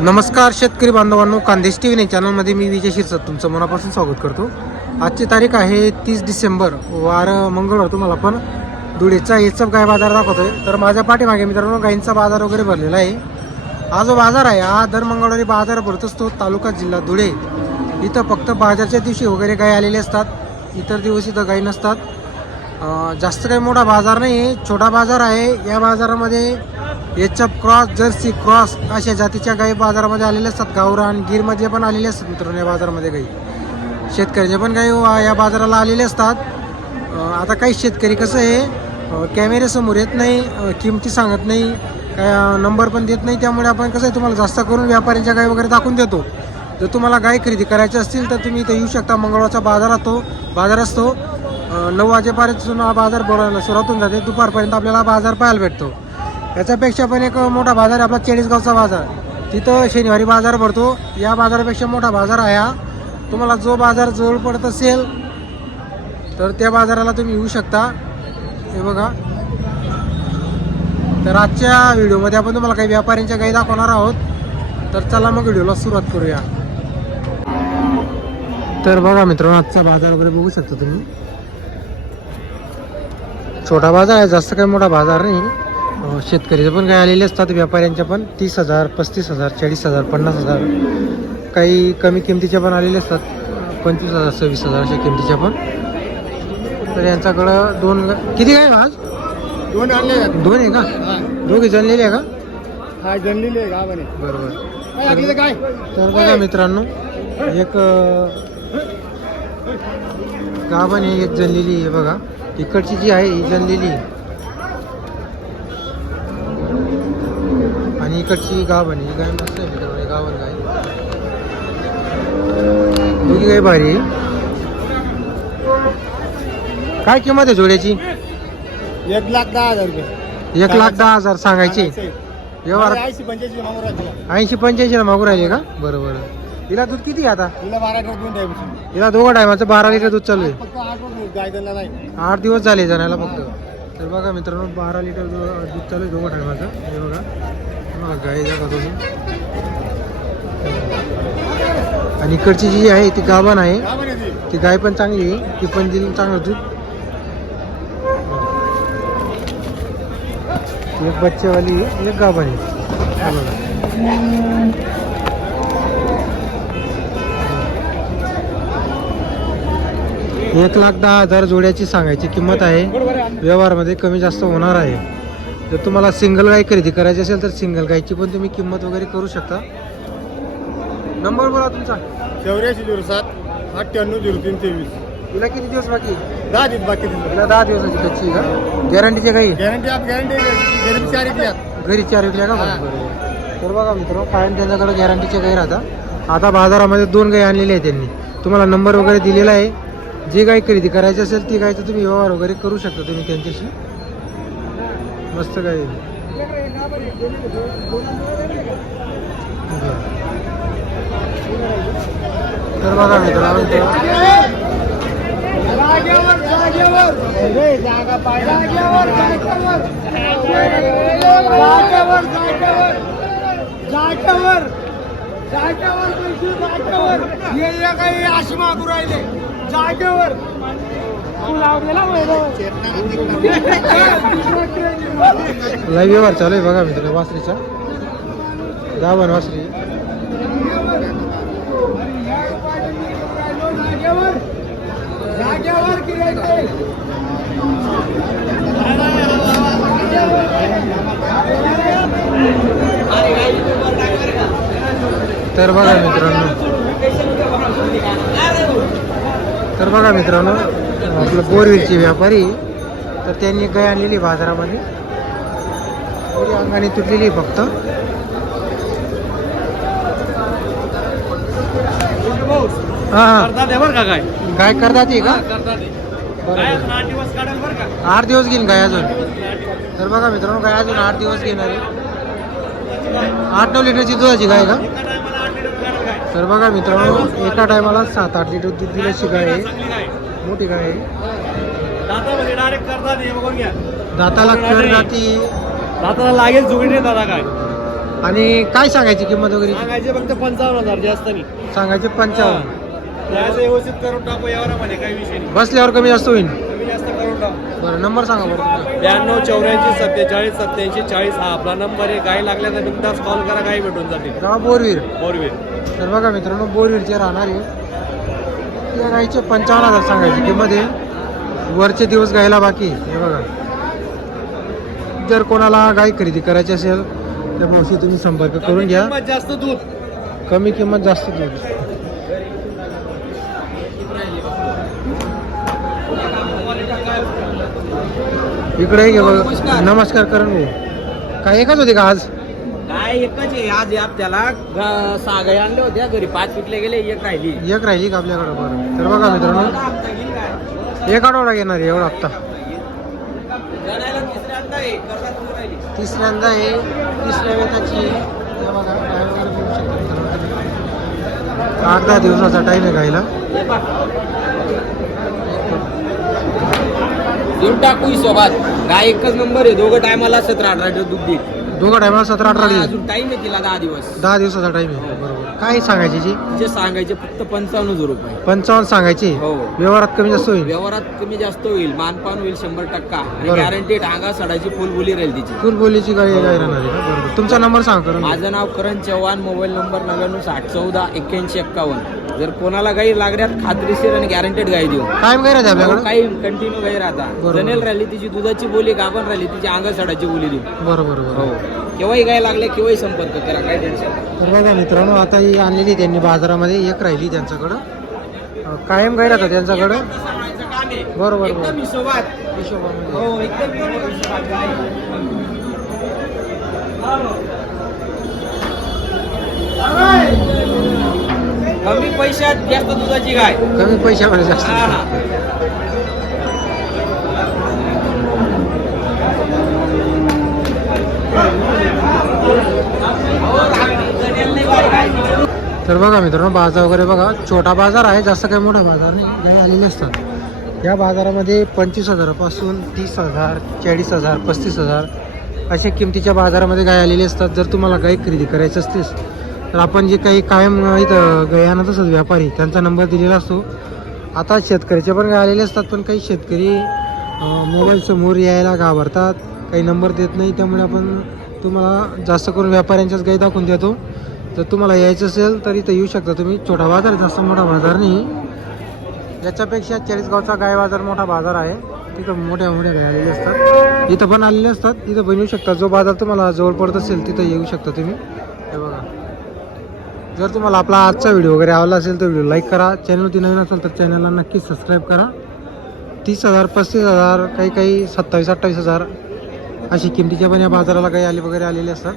नमस्कार शेतकरी बांधवांनो कांदेश टी व्ही चॅनलमध्ये मी विजय शिरसत तुमचं मनापासून स्वागत करतो. आजची तारीख आहे तीस डिसेंबर वार मंगळवार. तुम्हाला पण धुळेचा याचं गाय बाजार दाखवतोय. तर माझ्या पाठीमागे मित्रांनो गायींचा बाजार वगैरे भरलेला आहे. हा जो बाजार आहे हा दर मंगळवारी बाजार भरत असतो तालुका जिल्हा धुळे. इथं फक्त बाजारच्या दिवशी वगैरे गाय आलेले असतात. इतर दिवस इथं गायी नसतात. जास्त काही मोठा बाजार नाही आहे छोटा बाजार आहे. या बाजारामध्ये एच क्रॉस जर्सी क्रॉस अशा जातीच्या गायी बाजारामध्ये आलेल्या असतात. गावरान गिरमध्ये पण आलेले असतात मित्रांनो या बाजारामध्ये गाई शेतकऱ्याचे पण गाई या बाजाराला आलेले असतात. आता काही शेतकरी कसं आहे कॅमेऱ्यासमोर येत नाही किमती सांगत नाही काय नंबर पण देत नाही. त्यामुळे आपण कसं आहे तुम्हाला जास्त करून व्यापाऱ्यांच्या गाई वगैरे दाखवून देतो. जर तुम्हाला गाय खरेदी करायची असतील तर तुम्ही इथे येऊ शकता. मंगळवारचा बाजार असतो बाजार असतो. नऊ वाजेपर्यंत हा बाजार बोलायला सुरुवात होऊन जाते. दुपारपर्यंत आपल्याला बाजार पाहायला भेटतो. याच्यापेक्षा पण एक मोठा बाजार आहे आपला चाळीसगावचा बाजार. तिथं शनिवारी बाजार भरतो. या बाजारापेक्षा मोठा बाजार आहे हा. तुम्हाला जो बाजार जवळ पडत असेल तर त्या बाजाराला तुम्ही येऊ शकता. हे बघा. तर आजच्या व्हिडिओमध्ये आपण तुम्हाला काही व्यापाऱ्यांच्या काही दाखवणार आहोत. तर चला मग व्हिडिओला सुरुवात करूया. तर बघा मित्रांनो आजचा बाजार वगैरे बघू शकता तुम्ही. छोटा बाजार आहे जास्त काही मोठा बाजार नाही. शेतकरीचे पण काही आलेले असतात व्यापाऱ्यांच्या पण. तीस हजार पस्तीस हजार चाळीस हजार पन्नास हजार. काही कमी किमतीच्या पण आलेले असतात. पंचवीस हजार सव्वीस हजार अशा किमतीच्या पण. तर यांच्याकडं दोन किती काय आज? दोन आणले दोन आहे का? दोघे जणलेले आहे का? हा जनलेली आहे गावाने. बरोबर. काय तर बघा मित्रांनो एक आहे एक जनलेली आहे बघा. इकडची जी आहे ही जनलेली आहे. आणि इकडची गाभण ही गाय मस्त आहे मित्रांनो. ही गाभण गाय दोघी गाय भारी काय किंमत आहे जोड्याची? एक लाख दहा हजार रुपये. एक लाख दहा हजार सांगायची? व्यवहार ऐंशी पंच्याऐंशी ऐंशी पंच्याऐंशीला मागू राहिले का? बरोबर हिला दूध किती आता? तिला दोघं टायमाचं बारा लिटर दूध चालू आहे. आठ दिवस झाले जाण्याला फक्त. तर बघा मित्रांनो बारा लिटर दूध चालू आहे दोघं टायमाचं. हे बघा. बघा गाई आणि इकडची जी आहे ती गाभण आहे. ती गाय पण चांगली आहे. ती पण दिली चांगलं दूध एक बच्चेवाली आहे, एक गाभण आहे. एक लाख दहा हजार जोड्याची सांगायची किंमत आहे. व्यवहारमध्ये कमी जास्त होणार आहे. जर तुम्हाला सिंगल गाय खरेदी करायची असेल तर सिंगल गायची पण तुम्ही किंमत वगैरे करू शकता. नंबर बोला तुमचा. चौऱ्याऐंशी झिरो सात अठ्ठ्याण्णव झिरो तीन तेवीस. तिला किती दिवस बाकी? दहा दिवस बाकी तिला. दहा दिवसाची कच्ची आहे का गॅरंटीचे काही गॅरंटी आप गॅरंटी चार इकल्यात घरी चार विकल्या का. बरोबर. तर बघा मित्र कायम त्यांच्याकडे गॅरंटीचे गाई राहतात आता बाजारामध्ये दोन गाई आणलेले आहे त्यांनी. तुम्हाला नंबर वगैरे दिलेला आहे. जी गाय खरेदी करायची असेल ती गायचं तुम्ही व्यवहार वगैरे करू शकता तुम्ही त्यांच्याशी. मस्त काय तर बघा मित्रांनो जागेवर जागेवर अरे जागेवर जागेवर जागेवर पैसे हे ये काही अशी मागू राहिले जागेवर लाईव्ह व्यवहार चालू आहे बघा मित्र वासरीचा. गावन वासरी. तर बघा मित्रांनो. तर बघा मित्रांनो आपलं बोरविलचे व्यापारी तर त्यांनी गाय आणलेली बाजारामध्ये. थोडी अंगाने तुटलेली फक्त. हा हा. गाय? करतात का? आठ दिवस घेईन गाय अजून. तर बघा मित्रांनो गाय अजून आठ दिवस घेणार आहे. आठ नऊ लिटरची दुधाची गाय का एका टायमाला आठ लिटर काढेल काय तर बघा मित्रांनो एका टायमाला सात आठ लिटर दूध दिल्याची गाय आहे. मोठी गाय आहे. डायरेक्ट दाताला कर जाती दाताला लागेल जुगडी दादा काय. आणि काय सांगायची किंमत वगैरे? सांगायचे फक्त पंचावन्न हजार जास्त नाही. सांगायचे पंचावन्न. व्यवस्थित करून टाकू यावर काही विषय नाही. बसल्यावर कमी जास्त होईल. बरं नंबर सांगा बरं तुमचा. ब्याण्णव चौऱ्याऐंशी सत्तेचाळीस सत्याऐंशी चाळीस हा आपला नंबर आहे. गाई लागल्या तर बिंदास कॉल करा गाई भेटून जाते गाव बोरवीर. बोरवीर. तर बघा मित्रांनो बोरवीरचे राहणार आहे या गाईचे पंचावन्न हजार सांगायची किंमत आहे. वरचे दिवस गायला बाकी आहे. हे बघा. जर कोणाला गाय खरेदी करायची असेल तर मावशी तुम्ही संपर्क करून घ्या. जास्त दूध. कमी किंमत जास्त दूध. इकडे बघ. नमस्कार. करण भाऊ काय एकच होती का आज? काय एकच आहे. आज याप त्याला गाई आणल्या होत्या घरी पाच विकले गेले एक राहिली. एक राहिली का आपल्याकडे? बरं. तर बघा मित्रांनो. एक आठवडा घेणार आहे एवढा हप्ता. तिसऱ्यांदा आहे, तिसऱ्या वेताची. आठ दहा दिवसाचा टाईम आहे गायला हे पहा. देऊन टाकू सोबत. गाय एकच नंबर आहे. दोघं टायमाला सतरा अठरा दूध देईल दोघं टायमाला सतरा अठरा दिवस. अजून टाइम आहे तिला दहा दिवस. दहा दिवसाचा टाईम आहे. बरोबर. काय सांगायची जी? तिचे सांगायचे फक्त पंचावन्न हजार रुपये. पंचावन्न सांगायची? हो. व्यवहारात कमी जास्त होईल? व्यवहारात कमी जास्त होईल. मानपान होईल शंभर टक्का. आणि बरोबर. गॅरंटी टांगा सडाची फुल बोली राहील तिची. फुल बोलीची गाडी गाय राहणार आहे का? बरोबर. तुमचा नंबर सांग करून माझं नाव करण चव्हाण मोबाईल नंबर नव्याण्णव साठ चौदा एक्क्याऐंशी एक्कावन्न. जर कोणाला गाई लागण्यात खात्रीशीर आणि गॅरंटेड गाई देऊ. कायम काय राहते आपल्याकडे? काही कंटिन्यू गाई राहता बरोबर. जनेल राहिली तिची दुधाची बोली गाभण राहिली तिची अंगा सडाची बोली देऊ. बरोबर हो. बरोबर केव्हाही गाय लागल्या केव्हाही संपर्क करा काय टेन्शन. तर बघा मित्रांनो आता ही आणलेली त्यांनी बाजारामध्ये एक राहिली त्यांच्याकडं अं, कायम गाय राहतात त्यांच्याकडं. बरोबर एकदम बरोबर हिशोबात हिशोबामध्ये हो एकदम हिशोबात गाय. कमी पैशात जास्त दुधाची गाय कमी पैशामध्ये जास्त हा, हा. तर बघा मित्रांनो बाजार वगैरे बघा. छोटा बाजार आहे जास्त काही मोठा बाजार नाही. गाय आलेले असतात या बाजारामध्ये पंचवीस हजारापासून तीस हजार चाळीस हजार पस्तीस हजार अशा किमतीच्या बाजारामध्ये गाय आलेली असतात. जर तुम्हाला गाय खरेदी करायची असतेस तर आपण जे काही कायम इथं गाय आणत व्यापारी त्यांचा नंबर दिलेला असतो. आता शेतकऱ्याचे पण गाय आलेले असतात पण काही शेतकरी मोबाईलसमोर यायला घाबरतात. काही नंबर देत नाही त्यामुळे आपण तुम्हाला जास्त करून व्यापाऱ्यांच्याच गाई दाखवून देतो. जर तुम्हाला यायचं असेल तर इथं येऊ शकता तुम्ही. छोटा बाजार जास्त मोठा बाजार नाही. याच्यापेक्षा चाळीसगावचा गाय बाजार मोठा बाजार आहे. तिथं मोठ्या मोठ्या गाय आलेल्या असतात. इथं पण आलेले असतात. तिथं पण येऊ शकता. जो बाजार तुम्हाला जवळ पडत असेल तिथं येऊ शकता तुम्ही. हे बघा. जर तुम्हाला आपला आजचा व्हिडिओ वगैरे आवडला असेल तर व्हिडिओ लाईक करा. चॅनलवरती नवीन असेल तर चॅनलला नक्कीच सबस्क्राईब करा. तीस हजार पस्तीस हजार काही काही सत्तावीस अठ्ठावीस हजार अशी किमतीच्या पण या बाजाराला काही आले वगैरे आलेले असतात.